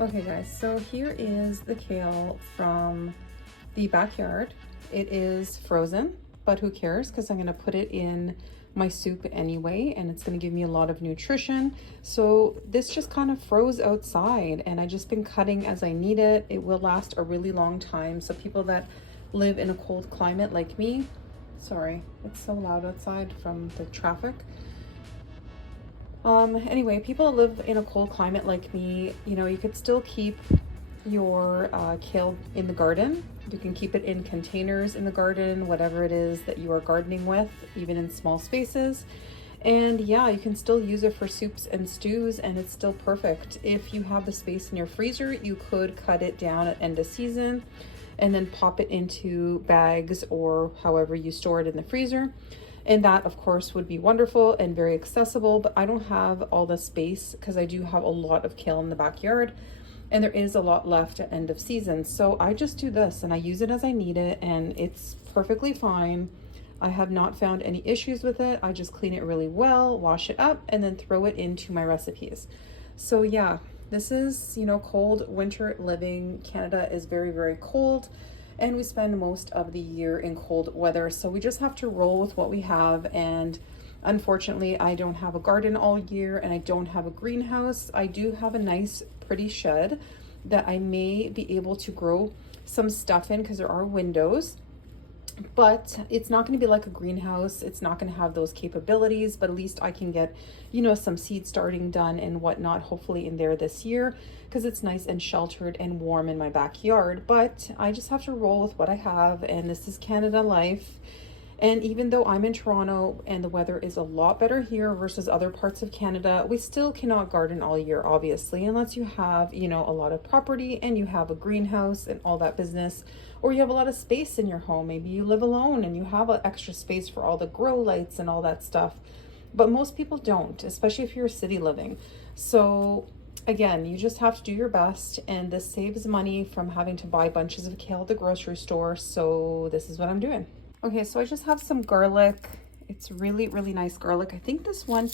Okay guys, so here is the kale from the backyard. It is frozen, but who cares, because I'm going to put it in my soup anyway, and it's going to give me a lot of nutrition. So this just kind of froze outside, and I just been cutting as I need it. It will last a really long time. So people that live in a cold climate like me, sorry, it's so loud outside from the traffic. Anyway, people that live in a cold climate like me, you know, you could still keep your kale in the garden. You can keep it in containers in the garden, whatever it is that you are gardening with, even in small spaces. And yeah, you can still use it for soups and stews, and it's still perfect. If you have the space in your freezer, you could cut it down at end of season and then pop it into bags or however you store it in the freezer. And that, of course, would be wonderful and very accessible, but I don't have all the space because I do have a lot of kale in the backyard, and there is a lot left at end of season. So I just do this and I use it as I need it, and it's perfectly fine. I have not found any issues with it. I just clean it really well, wash it up, and then throw it into my recipes. So yeah, this is, you know, cold winter living. Canada is very, very cold, and we spend most of the year in cold weather. So we just have to roll with what we have. And unfortunately, I don't have a garden all year, and I don't have a greenhouse. I do have a nice, pretty shed that I may be able to grow some stuff in because there are windows. But it's not going to be like a greenhouse. It's not going to have those capabilities, but at least I can get, you know, some seed starting done and whatnot, hopefully in there this year, because it's nice and sheltered and warm in my backyard. But I just have to roll with what I have, and this is Canada life. And even though I'm in Toronto and the weather is a lot better here versus other parts of Canada, we still cannot garden all year, obviously, unless you have, you know, a lot of property and you have a greenhouse and all that business, or you have a lot of space in your home. Maybe you live alone and you have an extra space for all the grow lights and all that stuff. But most people don't, especially if you're city living. So again, you just have to do your best, and this saves money from having to buy bunches of kale at the grocery store. So this is what I'm doing. Okay, so I just have some garlic. It's really, really nice garlic. I think this one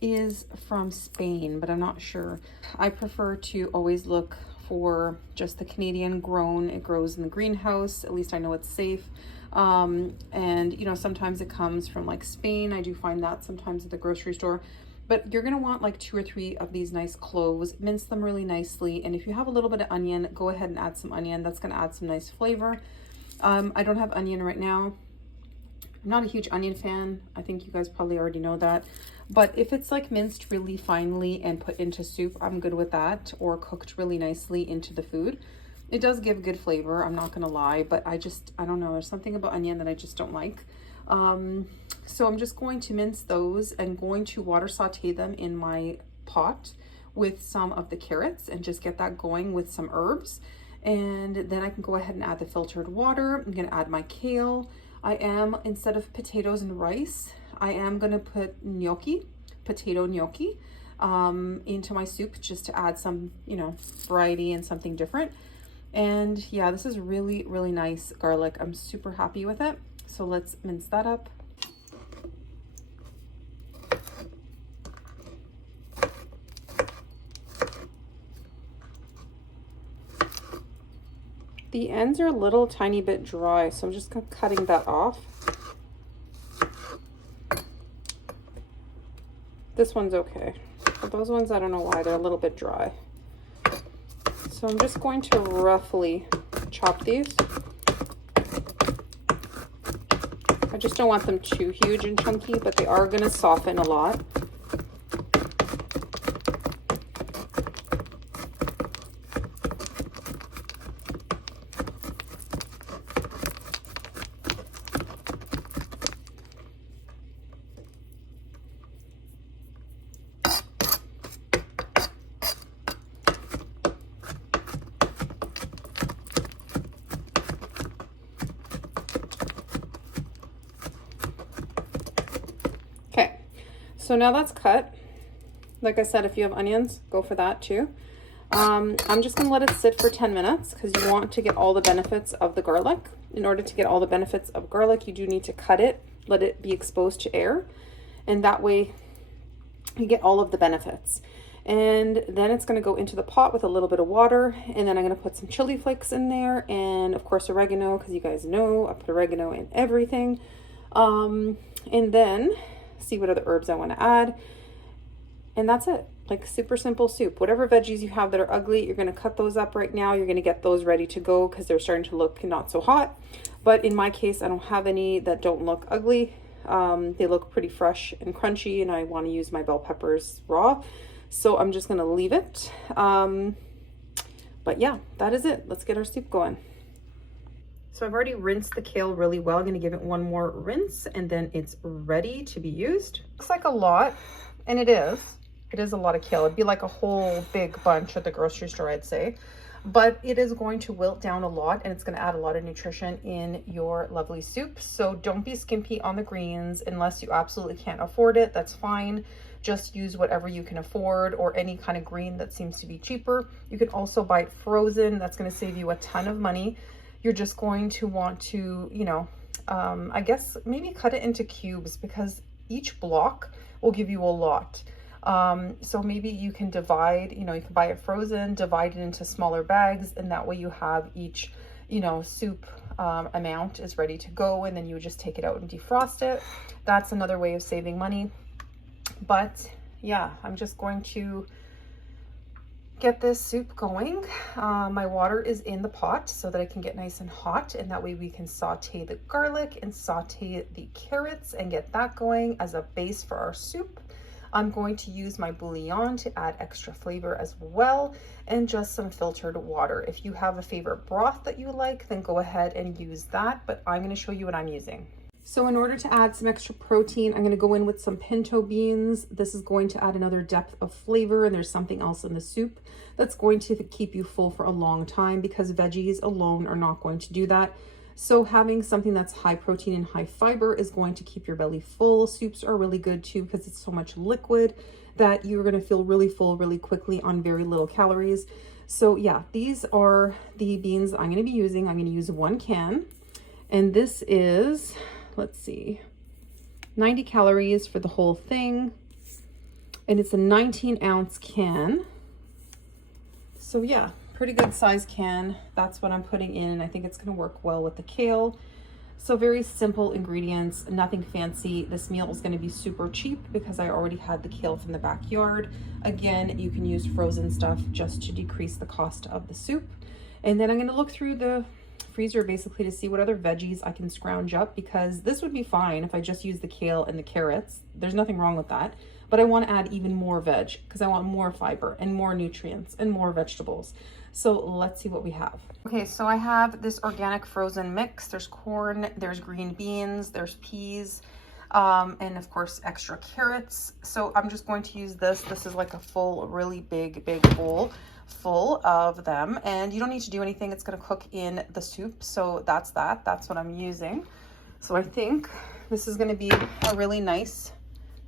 is from Spain, but I'm not sure. I prefer to always look for just the Canadian grown. It grows in the greenhouse. At least I know it's safe. And, you know, sometimes it comes from like Spain. I do find that sometimes at the grocery store. But you're going to want like 2 or 3 of these nice cloves. Mince them really nicely. And if you have a little bit of onion, go ahead and add some onion. That's going to add some nice flavor. I don't have onion right now. I'm not a huge onion fan. I think you guys probably already know that. But if it's like minced really finely and put into soup, I'm good with that, or cooked really nicely into the food. It does give good flavor, I'm not gonna lie, but I don't know, there's something about onion that I just don't like. So I'm just going to mince those and going to water saute them in my pot with some of the carrots and just get that going with some herbs. And then I can go ahead and add the filtered water. I'm gonna add my kale. I am, instead of potatoes and rice, I am going to put gnocchi, potato gnocchi, into my soup just to add some, you know, variety and something different. And yeah, this is really, really nice garlic. I'm super happy with it. So let's mince that up. The ends are a little tiny bit dry, so I'm just cutting that off. This one's okay, but those ones, I don't know why, they're a little bit dry. So I'm just going to roughly chop these. I just don't want them too huge and chunky, but they are going to soften a lot. Okay, so now that's cut. Like I said, if you have onions, go for that too. I'm just gonna let it sit for 10 minutes because you want to get all the benefits of the garlic. In order to get all the benefits of garlic, you do need to cut it, let it be exposed to air, and that way you get all of the benefits. And then it's gonna go into the pot with a little bit of water, and then I'm gonna put some chili flakes in there, and of course oregano, because you guys know I put oregano in everything. And then see what other herbs I want to add, and that's it. Like super simple soup. Whatever veggies you have that are ugly, you're going to cut those up right now. You're going to get those ready to go because they're starting to look not so hot. But in my case, I don't have any that don't look ugly. They look pretty fresh and crunchy, and I want to use my bell peppers raw, so I'm just going to leave it. But yeah, that is it. Let's get our soup going. So I've already rinsed the kale really well. I'm going to give it one more rinse, and then it's ready to be used. Looks like a lot, and it is. It is a lot of kale. It'd be like a whole big bunch at the grocery store, I'd say. But it is going to wilt down a lot, and it's going to add a lot of nutrition in your lovely soup. So don't be skimpy on the greens unless you absolutely can't afford it. That's fine. Just use whatever you can afford, or any kind of green that seems to be cheaper. You can also buy it frozen. That's going to save you a ton of money. You're just going to want to, you know, I guess maybe cut it into cubes, because each block will give you a lot. So maybe you can divide, you know, you can buy it frozen, divide it into smaller bags, and that way you have each, you know, soup amount is ready to go, and then you would just take it out and defrost it. That's another way of saving money. But yeah, I'm just going to get this soup going. My water is in the pot so that I can get nice and hot, and that way we can saute the garlic and saute the carrots and get that going as a base for our soup. I'm going to use my bouillon to add extra flavor as well, and just some filtered water. If you have a favorite broth that you like, then go ahead and use that, but I'm going to show you what I'm using. So in order to add some extra protein, I'm going to go in with some pinto beans. This is going to add another depth of flavor, and there's something else in the soup that's going to keep you full for a long time, because veggies alone are not going to do that. So having something that's high protein and high fiber is going to keep your belly full. Soups are really good too, because it's so much liquid that you're going to feel really full really quickly on very little calories. So yeah, these are the beans I'm going to be using. I'm going to use 1 can, and this is, let's see, 90 calories for the whole thing, and it's a 19-ounce can. So yeah, pretty good size can. That's what I'm putting in. I think it's going to work well with the kale. So very simple ingredients, nothing fancy. This meal is going to be super cheap because I already had the kale from the backyard. Again, you can use frozen stuff just to decrease the cost of the soup. And then I'm going to look through the freezer basically to see what other veggies I can scrounge up, because this would be fine if I just use the kale and the carrots. There's nothing wrong with that, but I want to add even more veg because I want more fiber and more nutrients and more vegetables. So let's see what we have. Okay, so I have this organic frozen mix. There's corn, there's green beans, there's peas, and of course extra carrots. So I'm just going to use this. This is like a full, really big bowl full of them, and you don't need to do anything. It's going to cook in the soup. So that's what I'm using. So I think this is going to be a really nice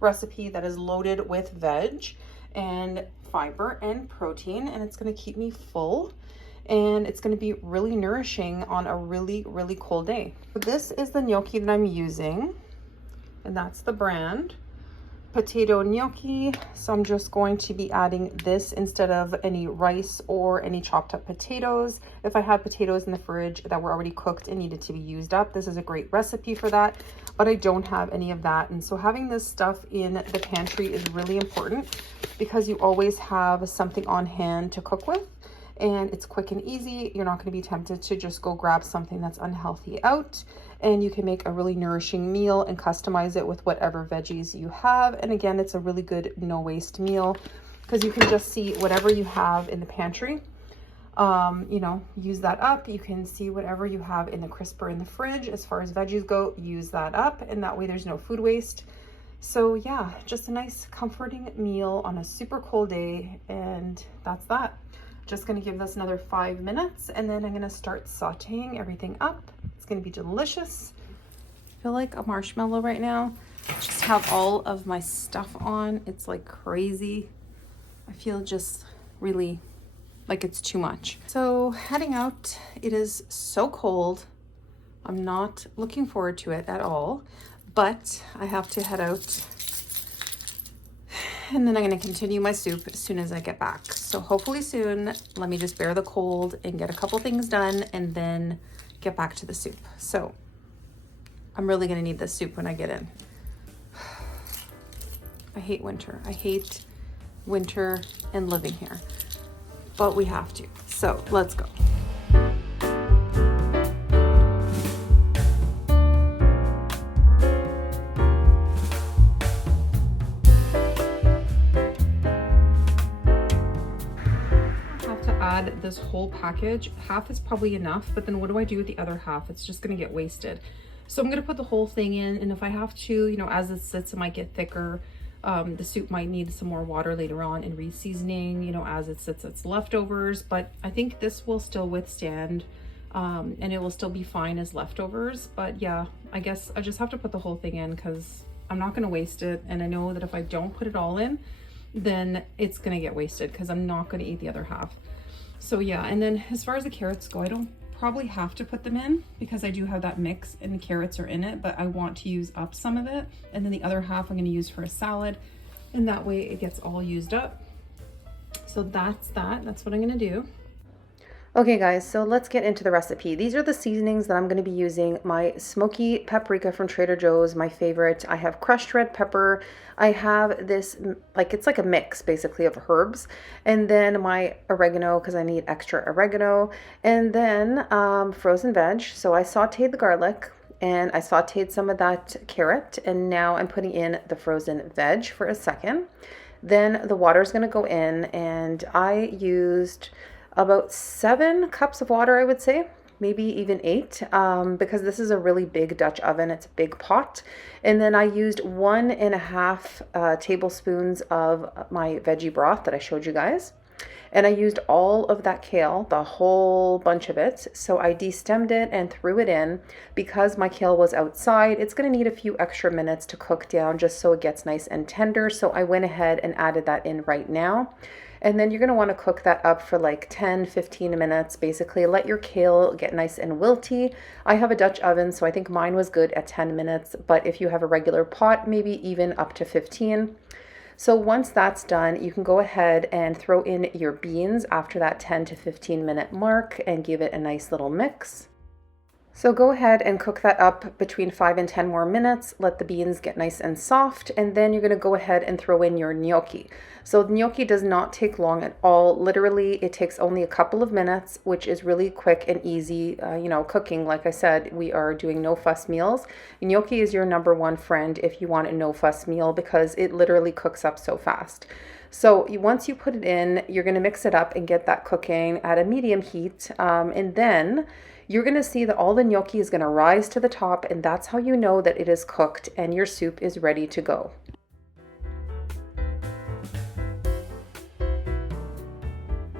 recipe that is loaded with veg and fiber and protein, and it's going to keep me full, and it's going to be really nourishing on a really cold day. This is the gnocchi that I'm using, and that's the brand potato gnocchi. So I'm just going to be adding this instead of any rice or any chopped up potatoes. If I had potatoes in the fridge that were already cooked and needed to be used up, this is a great recipe for that, but I don't have any of that. And so having this stuff in the pantry is really important, because you always have something on hand to cook with. and it's quick and easy. You're not going to be tempted to just go grab something that's unhealthy out, and you can make a really nourishing meal and customize it with whatever veggies you have. And again, it's a really good no waste meal because you can just see whatever you have in the pantry, you know, use that up. You can see whatever you have in the crisper in the fridge as far as veggies go, use that up, and that way there's no food waste. So yeah, just a nice comforting meal on a super cold day, and that's that. Just gonna give this another 5 minutes, and then I'm gonna start sauteing everything up. It's gonna be delicious. I feel like a marshmallow right now. Just have all of my stuff on. It's like crazy. I feel just really like it's too much. So heading out, it is so cold. I'm not looking forward to it at all, but I have to head out, and then I'm going to continue my soup as soon as I get back. So hopefully soon. Let me just bear the cold and get a couple things done and then get back to the soup. So I'm really going to need this soup when I get in. I hate winter. I hate winter and living here, but we have to. So let's go. This whole package. Half is probably enough, but then what do I do with the other half? It's just gonna get wasted. So I'm gonna put the whole thing in, and if I have to, you know, as it sits, it might get thicker. The soup might need some more water later on in re-seasoning, you know, as it sits, it's leftovers, but I think this will still withstand, and it will still be fine as leftovers. But yeah, I guess I just have to put the whole thing in because I'm not gonna waste it, and I know that if I don't put it all in, then it's gonna get wasted because I'm not gonna eat the other half. So yeah, and then as far as the carrots go, I don't probably have to put them in because I do have that mix and the carrots are in it, but I want to use up some of it. And then the other half I'm gonna use for a salad, and that way it gets all used up. So that's what I'm gonna do. Okay guys, so let's get into the recipe. These are the seasonings that I'm going to be using. My smoky paprika from Trader Joe's, my favorite. I have crushed red pepper. I have this, like, it's like a mix basically of herbs. And then my oregano, because I need extra oregano. And then frozen veg. So I sauteed the garlic and I sauteed some of that carrot. And now I'm putting in the frozen veg for a second. Then the water is going to go in, and I used about 7 cups of water, I would say, maybe even 8, because this is a really big Dutch oven. It's a big pot. And then I used 1.5 tablespoons of my veggie broth that I showed you guys. And I used all of that kale, the whole bunch of it. So I destemmed it and threw it in. Because my kale was outside, it's going to need a few extra minutes to cook down just so it gets nice and tender. So I went ahead and added that in right now. And then you're going to want to cook that up for like 10-15 minutes. Basically, let your kale get nice and wilty. I have a Dutch oven, so I think mine was good at 10 minutes. But if you have a regular pot, maybe even up to 15. So once that's done, you can go ahead and throw in your beans after that 10 to 15 minute mark and give it a nice little mix. So go ahead and cook that up between 5 and 10 more minutes. Let the beans get nice and soft, and then you're going to go ahead and throw in your gnocchi. So the gnocchi does not take long at all. Literally, it takes only a couple of minutes, which is really quick and easy, you know, cooking. Like I said, we are doing no fuss meals. Gnocchi is your #1 friend if you want a no fuss meal because it literally cooks up so fast. So once you put it in, you're going to mix it up and get that cooking at a medium heat, and then you're going to see that all the gnocchi is going to rise to the top, and that's how you know that it is cooked and your soup is ready to go.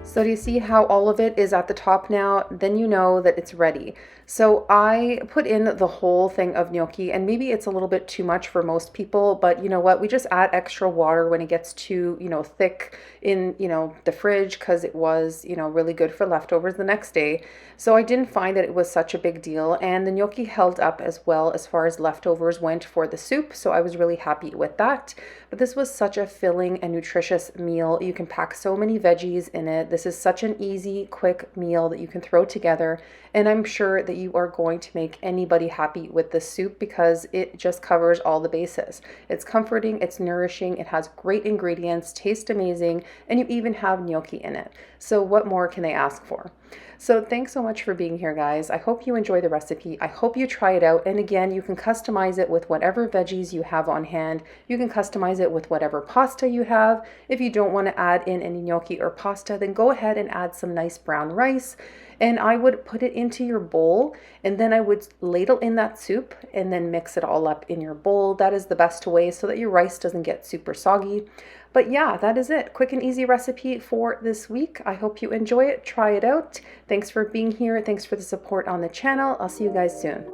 So do you see how all of it is at the top now? Then you know that it's ready. So I put in the whole thing of gnocchi, and maybe it's a little bit too much for most people, but you know what? We just add extra water when it gets too, you know, thick in, you know, the fridge because it was, you know, really good for leftovers the next day. So I didn't find that it was such a big deal, and the gnocchi held up as well as far as leftovers went for the soup. So I was really happy with that. But this was such a filling and nutritious meal. You can pack so many veggies in it. This is such an easy, quick meal that you can throw together, and I'm sure that you are going to make anybody happy with this soup because it just covers all the bases. It's comforting, it's nourishing, it has great ingredients, tastes amazing, and you even have gnocchi in it. So what more can they ask for? So thanks so much for being here, guys. I hope you enjoy the recipe. I hope you try it out. And again, you can customize it with whatever veggies you have on hand. You can customize it with whatever pasta you have. If you don't want to add in any gnocchi or pasta, then go ahead and add some nice brown rice. And I would put it into your bowl, and then I would ladle in that soup and then mix it all up in your bowl. That is the best way so that your rice doesn't get super soggy. But yeah, that is it. Quick and easy recipe for this week. I hope you enjoy it. Try it out. Thanks for being here. Thanks for the support on the channel. I'll see you guys soon.